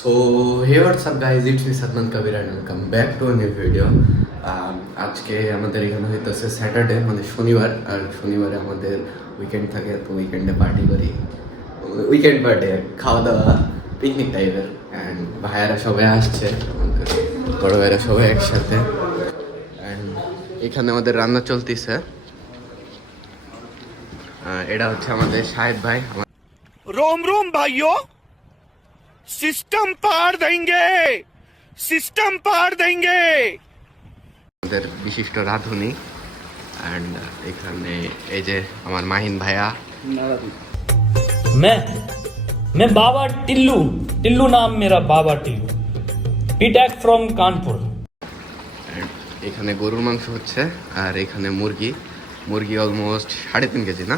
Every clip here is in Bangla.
So hey what's up guys, it's me Salman Kabir and welcome back to a new video. আজকে আমাদের এখানে হইতেছে স্যাটারডে মানে শনিবার, আর শনিবারে আমাদের উইকেন্ড থাকে, তো উইকেন্ডে পার্টি করি। উইকেন্ড পার্টি, খাওয়া দাওয়া, পিকনিক টাইপের। অ্যান্ড ভাইয়ারা সবাই আসছে, আমাদের বড় ভাইরা সবাই একসাথে। অ্যান্ড এখানে আমাদের রান্না চলতেছে। এটা হচ্ছে আমাদের শাহেদ ভাই। रोम रोम भाइयों, सिस्टम पार देंगे, सिस्टम पार देंगे। আমাদের বিশিষ্ট রাঁধুনি। অ্যান্ড এখানে এই যে আমার মাহিন ভাইয়া। मैं बाबा टिल्लू टिल्लू नाम मेरा बाबा टिल्लू बीटेक फ्रॉम कानपुर। এখানে গরুর মাংস হচ্ছে, আর এখানে মুরগি মুরগি অলমোস্ট 3.5 কেজি, না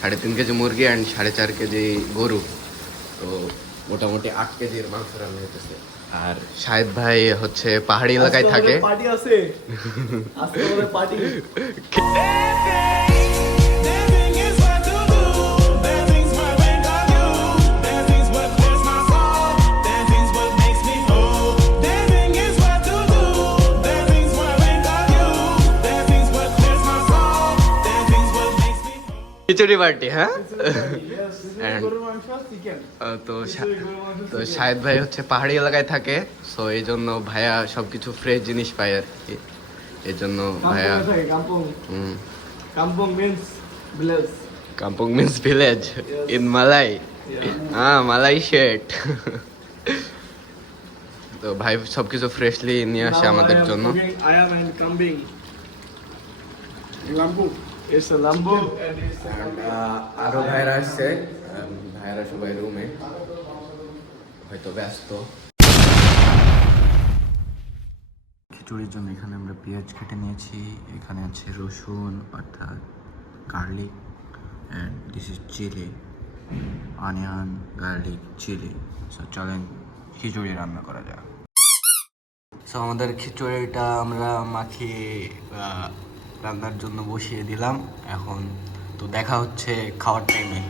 3.5 কেজি মুরগি অ্যান্ড 4.5 কেজি গরু, তো মোটামুটি 8 কেজির মাংস রান্না হতেছে। আর শাহেদ ভাই হচ্ছে পাহাড়ি এলাকায় থাকে। পার্টি আছে আজকে আমাদের পার্টি। খিচুড়ি পার্টি, হ্যাঁ। And গরুর মাংস চিকেন। তো শাহেদ ভাই হচ্ছে পাহাড়ি এলাকায় থাকে, সো এই জন্য ভাইয়া সবকিছু ফ্রেশ জিনিস পায় আর কি। এই জন্য ভাইয়া কাম্পং মিন্স ভিলেজ। কাম্পং means village in Malay. Malay শেট। তো ভাই সবকিছু ফ্রেশলি নিয়ে আসে আমাদের জন্য। I am in Kambing. Lambu. It's a lambu and it's আরো ভাইরা আসছে, ভাইরা সবাই রুমে হয়তো ব্যস্ত। খিচুড়ির জন্য এখানে আমরা পেঁয়াজ কেটে নিয়েছি, এখানে আছে রসুন অর্থাৎ garlic, and this is chili, onion garlic chili. So চলেন খিচুড়ি রান্না করা যাক। সো আমাদের খিচুড়িটা আমরা মাখিয়ে রান্নার জন্য বসিয়ে দিলাম। এখন তো দেখা হচ্ছে খাওয়ার টাইমে।